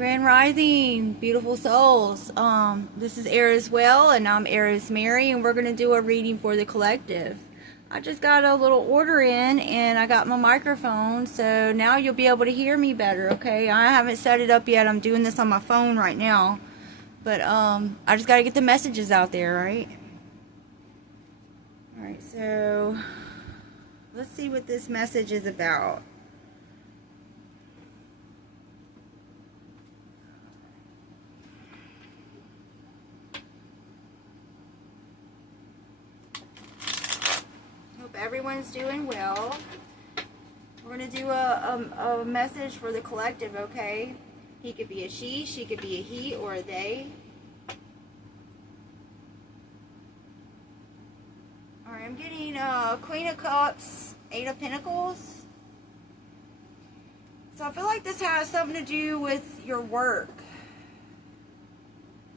Grand Rising, beautiful souls. This is Aries Well, and I'm Aries Mary, and we're going to do a reading for the collective. I just got a little order in, and I got my microphone, so now you'll be able to hear me better, okay? I haven't set it up yet. I'm doing this on my phone right now. But, I just got to get the messages out there, right? Alright, so let's see what this message is about. Everyone's doing well. We're going to do a message for the collective, okay? He could be a she could be a he or a they. Alright, I'm getting Queen of Cups, Eight of Pentacles. So I feel like this has something to do with your work.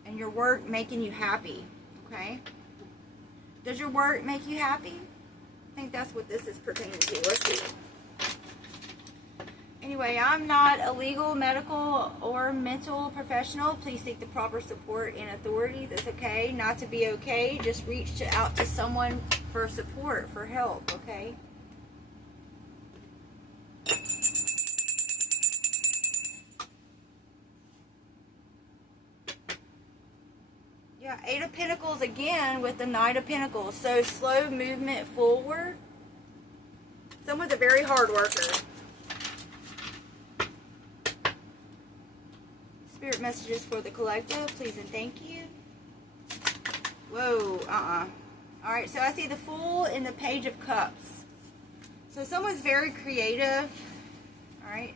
And your work making you happy, okay? Does your work make you happy? I think that's what this is pertaining to. Let's see. Anyway, I'm not a legal, medical, or mental professional. Please seek the proper support and authorities. It's okay not to be okay. Just reach out to someone for support, for help, okay? Yeah, Eight of Pentacles again with the Knight of Pentacles. So slow movement forward. Someone's a very hard worker. Spirit messages for the collective, please and thank you. Whoa, Alright, so I see the Fool and the Page of Cups. So someone's very creative. Alright,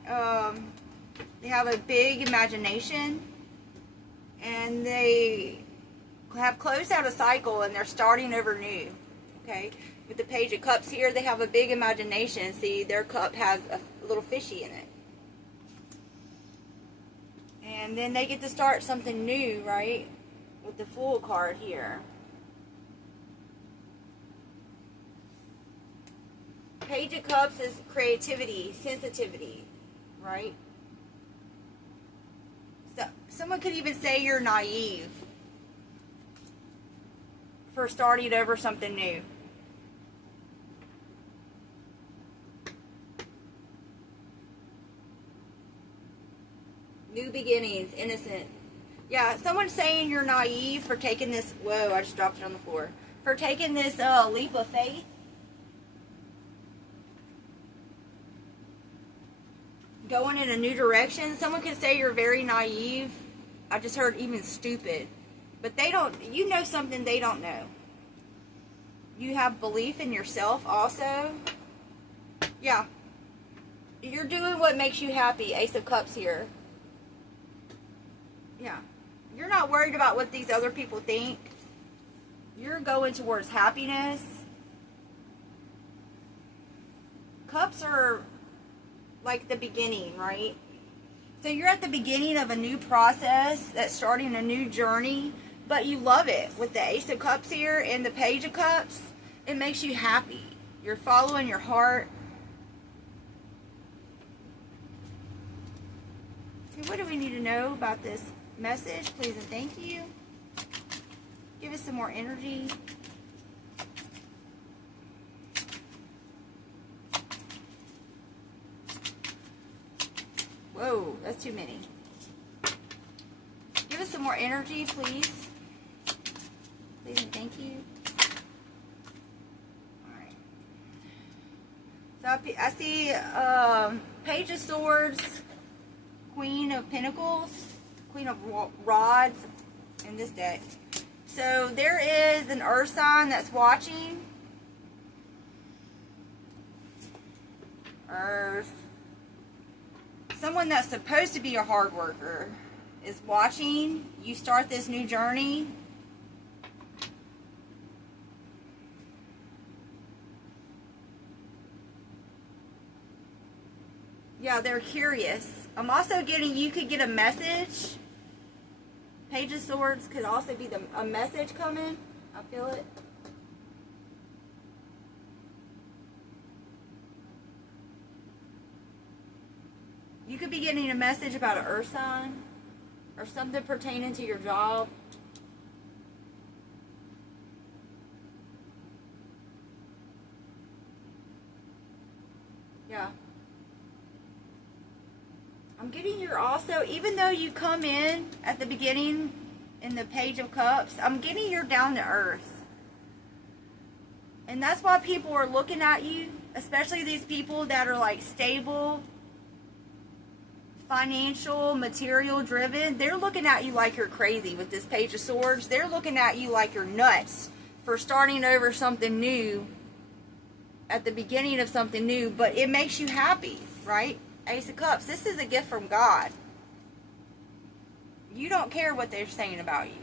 they have a big imagination. And they have closed out a cycle and they're starting over new. Okay, with the Page of Cups here, they have a big imagination. See, their cup has a little fishy in it. And then they get to start something new, right? With the Fool card here. Page of Cups is creativity, sensitivity, right? So someone could even say you're naive for starting over something new. New beginnings, innocent. Yeah, someone's saying you're naive for taking this. Whoa, I just dropped it on the floor. For taking this leap of faith. Going in a new direction. Someone could say you're very naive. I just heard even stupid. But they don't, you know something they don't know. You have belief in yourself also. Yeah. You're doing what makes you happy. Ace of Cups here. Yeah. You're not worried about what these other people think. You're going towards happiness. Cups are like the beginning, right? So you're at the beginning of a new process that's starting a new journey, but you love it. With the Ace of Cups here and the Page of Cups, it makes you happy. You're following your heart. Okay, what do we need to know about this message? Please and thank you. Give us some more energy. Whoa, that's too many. Give us some more energy, please. Please and thank you. Alright. So I see Page of Swords, Queen of Pentacles, Queen of Rods in this deck. So there is an earth sign that's watching. Earth. Someone that's supposed to be a hard worker is watching you start this new journey. Yeah, they're curious. I'm also getting, you could get a message. Page of Swords could also be a message coming. I feel it. You could be getting a message about an earth sign. or something pertaining to your job. Yeah. I'm getting you're also, even though you come in at the beginning in the Page of Cups, I'm getting you're down to earth. And that's why people are looking at you, especially these people that are like stable, financial, material driven. They're looking at you like you're crazy with this Page of Swords. They're looking at you like you're nuts for starting over something new at the beginning of something new, but it makes you happy, right? Ace of Cups, this is a gift from God. You don't care what they're saying about you.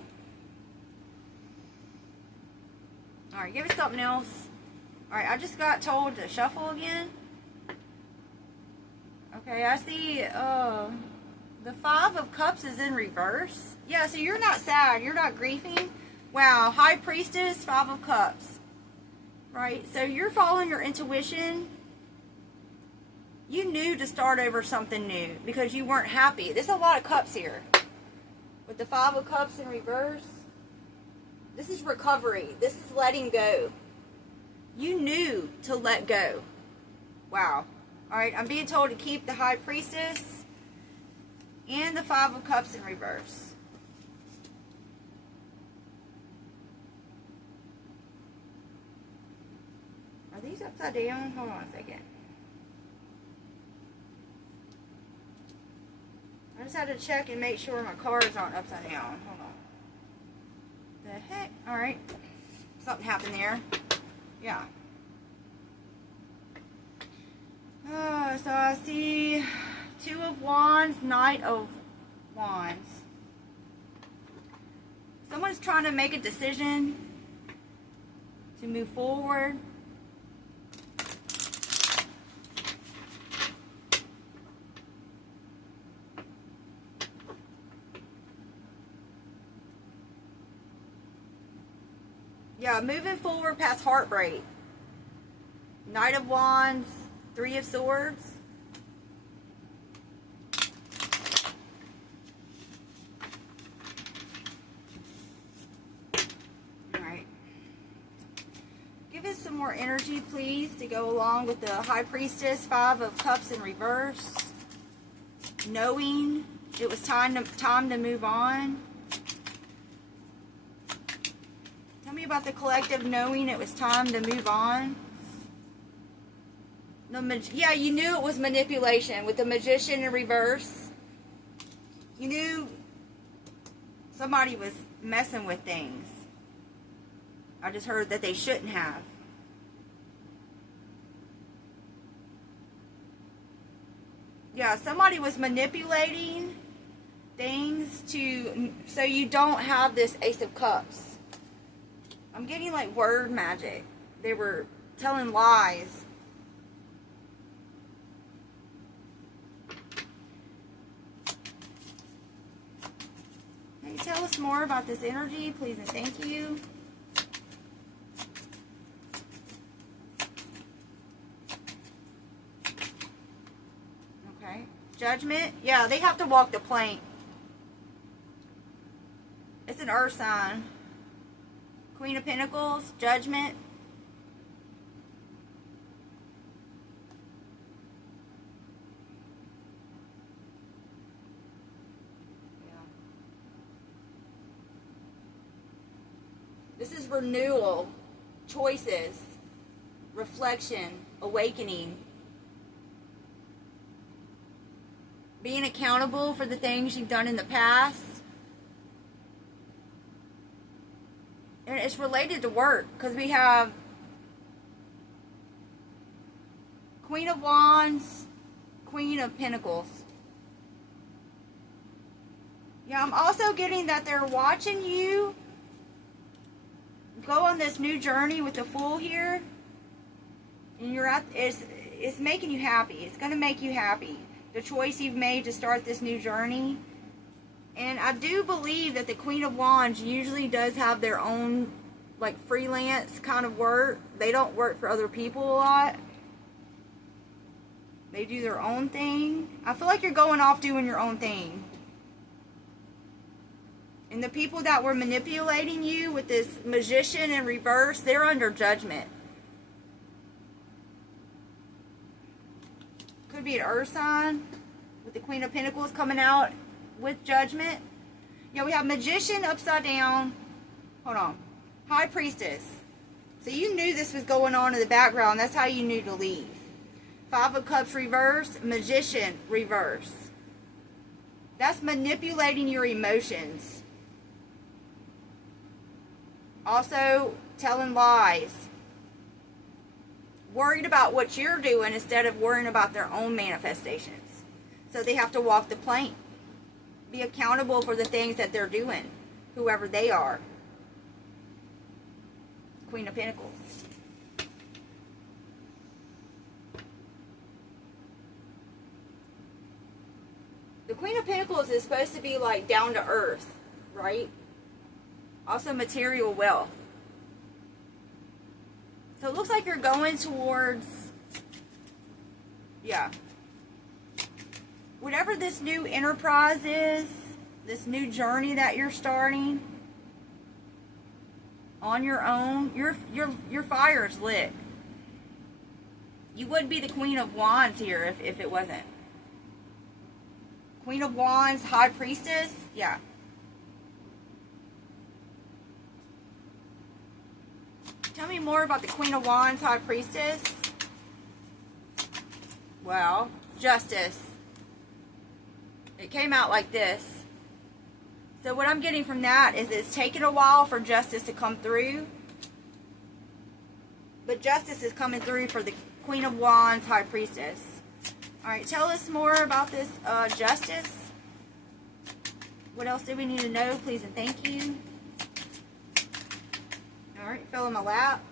Alright, give it something else. Alright, I just got told to shuffle again. Okay, I see the Five of Cups is in reverse. Yeah, so you're not sad, you're not grieving. Wow, High Priestess, Five of Cups. Right, so you're following your intuition. You knew to start over something new because you weren't happy. There's a lot of cups here. With the Five of Cups in reverse, this is recovery. This is letting go. You knew to let go. Wow. Alright, I'm being told to keep the High Priestess and the Five of Cups in reverse. Are these upside down? Hold on a second. I just had to check and make sure my cards aren't upside down. Hold on. The heck? Alright. Something happened there. Yeah. So I see Two of Wands, Knight of Wands. Someone's trying to make a decision to move forward. Yeah, moving forward past heartbreak. Knight of Wands, Three of Swords. Alright. Give us some more energy, please, to go along with the High Priestess, Five of Cups in reverse. Knowing it was time to move on. Tell me about the collective knowing it was time to move on. Yeah, you knew it was manipulation with the Magician in reverse. You knew somebody was messing with things. I just heard that they shouldn't have. Yeah, somebody was manipulating things so you don't have this Ace of Cups. I'm getting like word magic. They were telling lies. Can you tell us more about this energy, please and thank you? Okay. Judgment. Yeah, they have to walk the plank. It's an earth sign. Queen of Pentacles, Judgment. Yeah. This is renewal, choices, reflection, awakening. Being accountable for the things you've done in the past. And it's related to work because we have Queen of Wands, Queen of Pentacles. Yeah, I'm also getting that they're watching you go on this new journey with the Fool here. And you're at, it's making you happy. It's going to make you happy. The choice you've made to start this new journey. And I do believe that the Queen of Wands usually does have their own, like, freelance kind of work. They don't work for other people a lot. They do their own thing. I feel like you're going off doing your own thing. And the people that were manipulating you with this Magician in reverse, they're under judgment. Could be an earth sign with the Queen of Pentacles coming out with judgment. Yeah, we have Magician upside down. Hold on. High Priestess. So you knew this was going on in the background. That's how you knew to leave. Five of Cups reverse. Magician reverse. That's manipulating your emotions. Also, telling lies. Worried about what you're doing instead of worrying about their own manifestations. So they have to walk the plank. Be accountable for the things that they're doing, whoever they are. Queen of Pentacles. The Queen of Pentacles is supposed to be like down to earth, right? Also material wealth. So it looks like you're going towards, yeah, whatever this new enterprise is, this new journey that you're starting on your own, your fire's lit. You would be the Queen of Wands here if it wasn't. Queen of Wands, High Priestess, yeah. Tell me more about the Queen of Wands, High Priestess. Well, Justice. It came out like this. So what I'm getting from that is it's taken a while for justice to come through. But justice is coming through for the Queen of Wands, High Priestess. Alright, tell us more about this justice. What else do we need to know? Please and thank you. Alright, fill in my lap.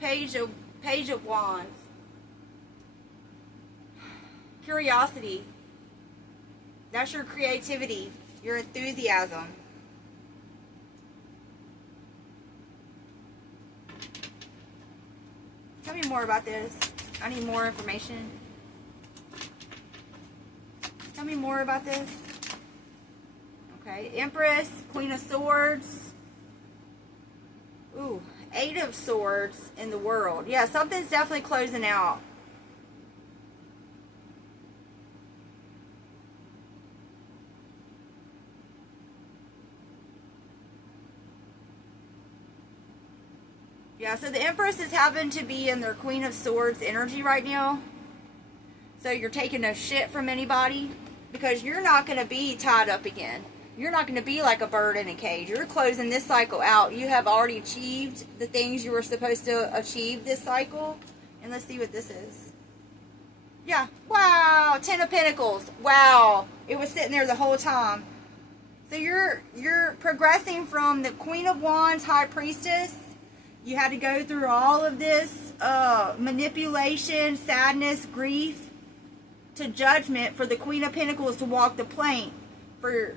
Page of Wands. Curiosity. That's your creativity, your enthusiasm. Tell me more about this. I need more information. Tell me more about this. Okay, Empress, Queen of Swords. Ooh, Eight of Swords in the World. Yeah, something's definitely closing out. Yeah, so the Empress is having to be in their Queen of Swords energy right now. So you're taking no shit from anybody because you're not going to be tied up again. You're not going to be like a bird in a cage. You're closing this cycle out. You have already achieved the things you were supposed to achieve this cycle. And let's see what this is. Yeah. Wow. Ten of Pentacles. Wow. It was sitting there the whole time. So you're progressing from the Queen of Wands, High Priestess. You had to go through all of this manipulation, sadness, grief, to judgment for the Queen of Pentacles to walk the plank. For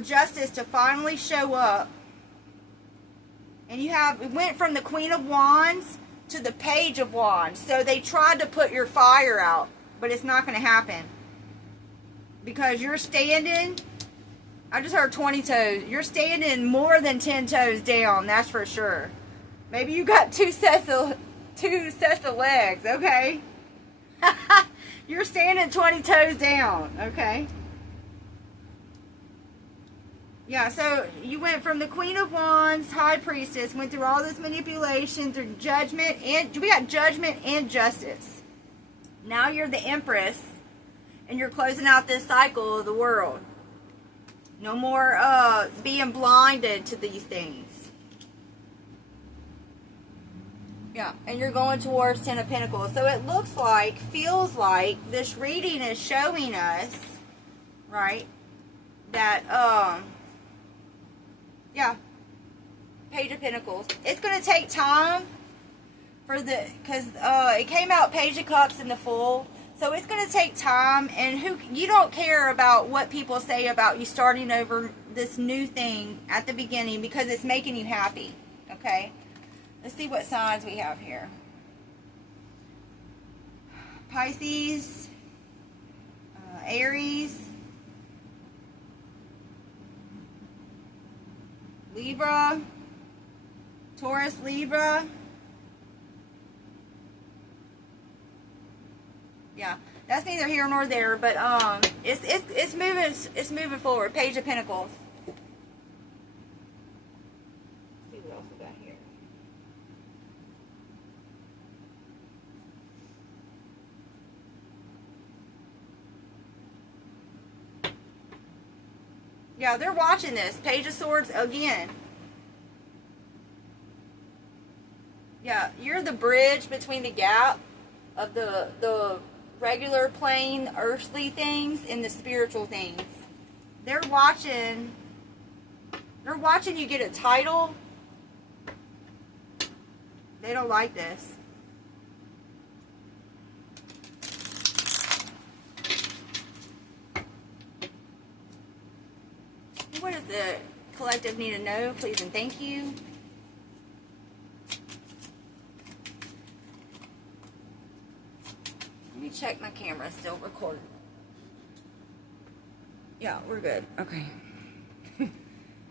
justice to finally show up. And it went from the Queen of Wands to the Page of Wands. So they tried to put your fire out, but it's not going to happen. Because you're standing, I just heard 20 toes. You're standing more than 10 toes down, that's for sure. Maybe you got two sets of legs, okay? You're standing 20 toes down, okay? Yeah, so you went from the Queen of Wands, High Priestess, went through all this manipulation, through judgment, and we got judgment and justice. Now you're the Empress, and you're closing out this cycle of the world. No more being blinded to these things. Yeah, and you're going towards Ten of Pentacles. So it looks like, feels like, this reading is showing us, right, that, yeah, Page of Pentacles. It's going to take time because it came out Page of Cups in the full. So it's going to take time, and you don't care about what people say about you starting over this new thing at the beginning because it's making you happy, okay? Let's see what signs we have here. Pisces, Aries, Libra, Taurus, Libra. Yeah, that's neither here nor there, but it's moving forward. Page of Pentacles. Let's see what else we got here. Yeah, they're watching this. Page of Swords again. Yeah, you're the bridge between the gap of the regular plain earthly things and the spiritual things. They're watching you get a title. They don't like this. What does the collective need to know? Please and thank you. Let me check my camera. Still recording. Yeah, we're good. Okay.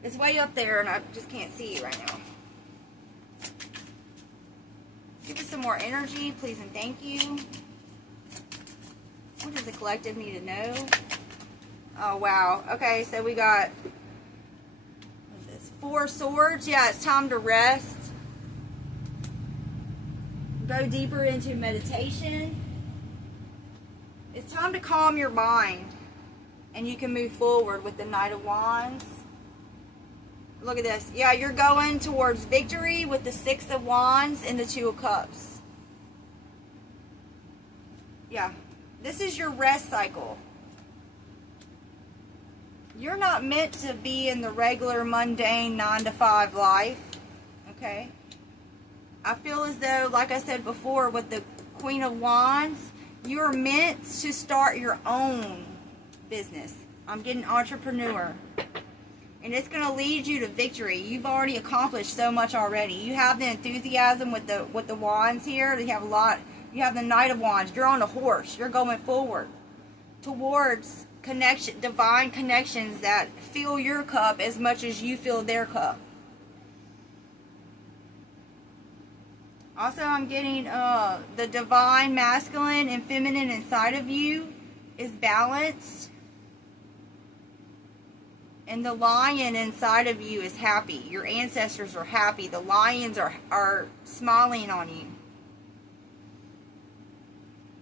It's way up there and I just can't see it right now. Give us some more energy, please and thank you. What does the collective need to know? Oh, wow. Okay, so we got... what is this? 4 Swords. Yeah, it's time to rest. Go deeper into meditation. It's time to calm your mind. And you can move forward with the Knight of Wands. Look at this. Yeah, you're going towards victory with the 6 of Wands and the 2 of Cups. Yeah. This is your rest cycle. You're not meant to be in the regular, mundane 9-to-5 life. Okay? I feel as though, like I said before, with the Queen of Wands, you're meant to start your own business. I'm getting entrepreneur. And it's going to lead you to victory. You've already accomplished so much already. You have the enthusiasm with the wands here. You have a lot. You have the Knight of Wands. You're on a horse. You're going forward towards connection, divine connections that fill your cup as much as you fill their cup. Also, I'm getting the divine masculine and feminine inside of you is balanced. And the lion inside of you is happy. Your ancestors are happy. The lions are smiling on you.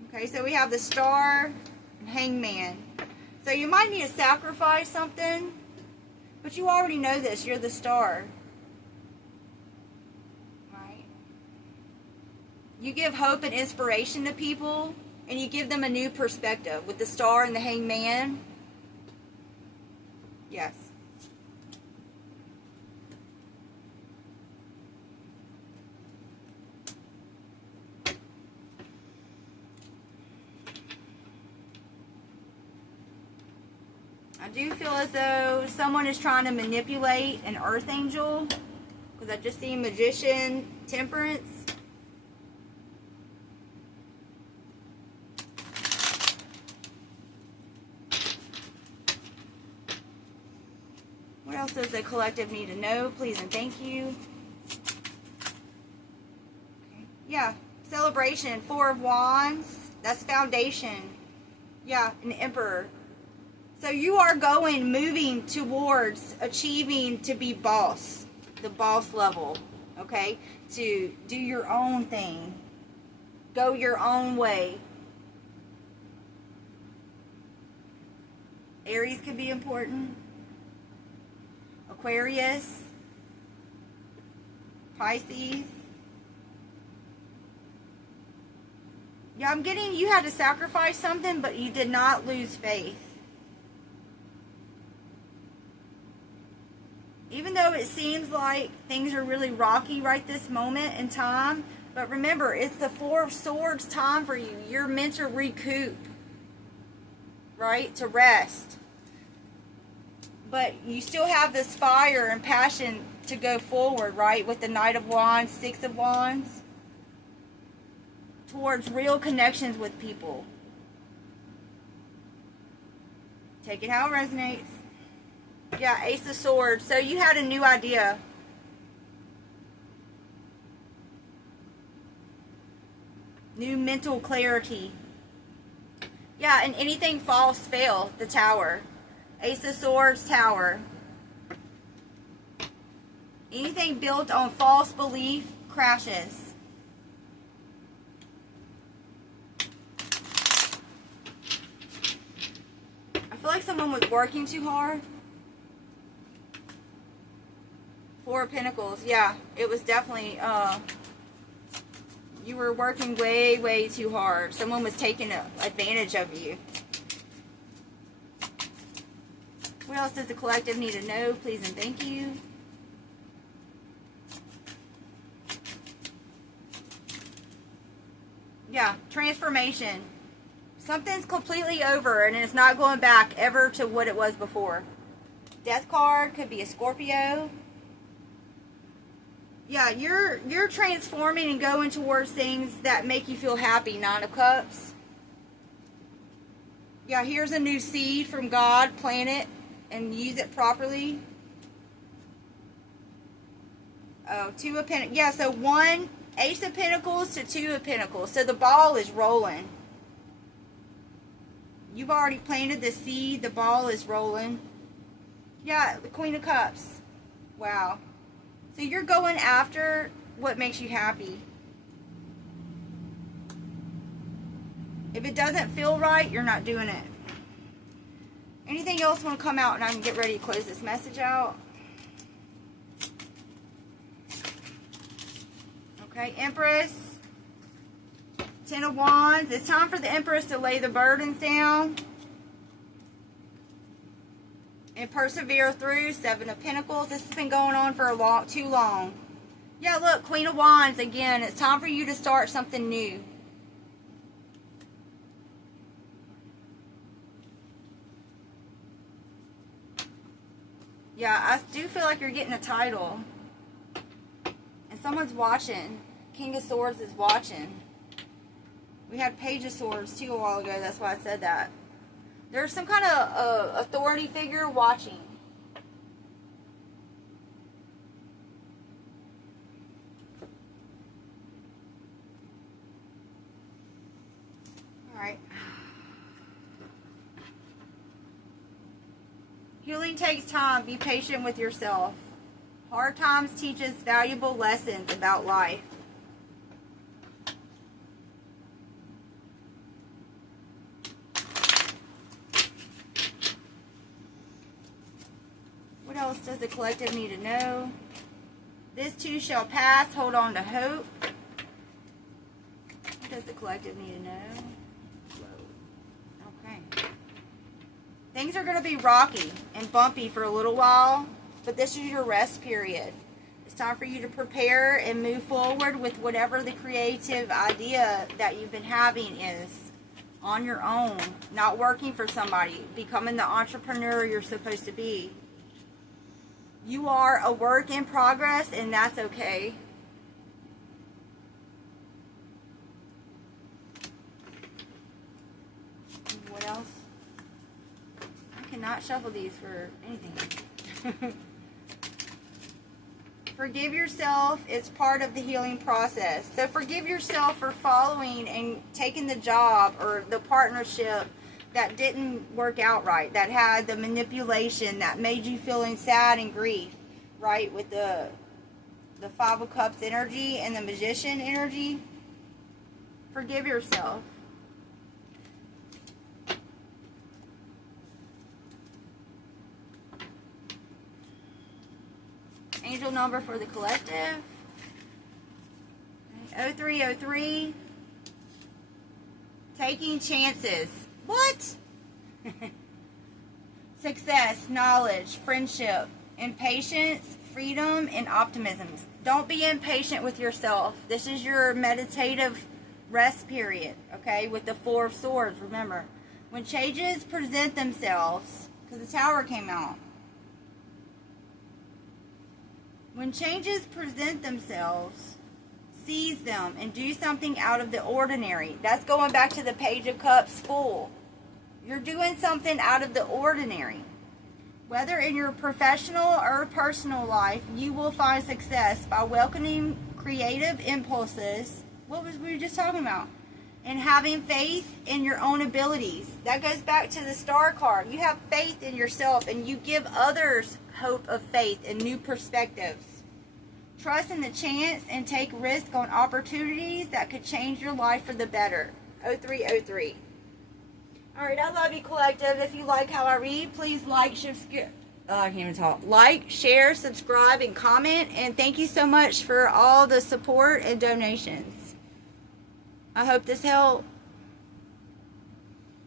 Okay, so we have the Star and Hangman. So you might need to sacrifice something, but you already know this. You're the Star. Right? You give hope and inspiration to people, and you give them a new perspective. With the Star and the Hangman, yes. I do feel as though someone is trying to manipulate an earth angel, because I just see Magician, Temperance. What else does the collective need to know? Please and thank you. Okay. Yeah, celebration, 4 of Wands. That's foundation. Yeah, an Emperor. So you are moving towards achieving to be boss, the boss level, okay? To do your own thing, go your own way. Aries could be important. Aquarius, Pisces. Yeah, I'm getting you had to sacrifice something, but you did not lose faith. Even though it seems like things are really rocky right this moment in time, but remember, it's the 4 of Swords time for you. You're meant to recoup, right? To rest. But you still have this fire and passion to go forward, right? With the Knight of Wands, 6 of Wands. Towards real connections with people. Take it how it resonates. Yeah, Ace of Swords. So you had a new idea. New mental clarity. Yeah, and anything false fail. The Tower. Ace of Swords, Tower. Anything built on false belief crashes. I feel like someone was working too hard. Four of Pentacles. Yeah, it was definitely, you were working way, way too hard. Someone was taking advantage of you. What else does the collective need to know? Please and thank you. Yeah, transformation. Something's completely over and it's not going back ever to what it was before. Death card could be a Scorpio. Yeah, you're transforming and going towards things that make you feel happy. Nine of Cups. Yeah, here's a new seed from God. Plant it and use it properly. Oh, Two of Pentacles. Yeah, so one Ace of Pentacles to Two of Pentacles. So the ball is rolling. You've already planted the seed. The ball is rolling. Yeah, the Queen of Cups. Wow. So you're going after what makes you happy. If it doesn't feel right, you're not doing it. Anything else want to come out and I can get ready to close this message out? Okay, Empress. Ten of Wands. It's time for the Empress to lay the burdens down and persevere through. Seven of Pentacles. This has been going on for too long. Yeah, look, Queen of Wands again. It's time for you to start something new. Yeah, I do feel like you're getting a title. And someone's watching. King of Swords is watching. We had Page of Swords too a while ago. That's why I said that. There's some kind of authority figure watching. Alright. Healing takes time. Be patient with yourself. Hard times teach us valuable lessons about life. What else does the collective need to know? This too shall pass. Hold on to hope. What does the collective need to know? Okay. Things are going to be rocky and bumpy for a little while, but this is your rest period. It's time for you to prepare and move forward with whatever the creative idea that you've been having is on your own, not working for somebody, becoming the entrepreneur you're supposed to be. You are a work in progress, and that's okay. What else? I cannot shuffle these for anything. Forgive yourself. It's part of the healing process. So forgive yourself for following and taking the job or the partnership that didn't work out right, that had the manipulation, that made you feeling sad and grief, right? With the Five of Cups energy and the Magician energy. Forgive yourself. Angel number for the collective. 0303. Taking chances. What? Success, knowledge, friendship, impatience, freedom, and optimism. Don't be impatient with yourself. This is your meditative rest period, okay? With the Four of Swords, remember. When changes present themselves, because the Tower came out. When changes present themselves, seize them and do something out of the ordinary. That's going back to the Page of Cups Full. You're doing something out of the ordinary. Whether in your professional or personal life, you will find success by welcoming creative impulses. What was we were just talking about? And having faith in your own abilities. That goes back to the star card. You have faith in yourself and you give others hope of faith and new perspectives. Trust in the chance and take risk on opportunities that could change your life for the better. 0303. Alright, I love you, collective. If you like how I read, please like, subscribe. I can't even talk. Like, share, subscribe, and comment. And thank you so much for all the support and donations. I hope this helped.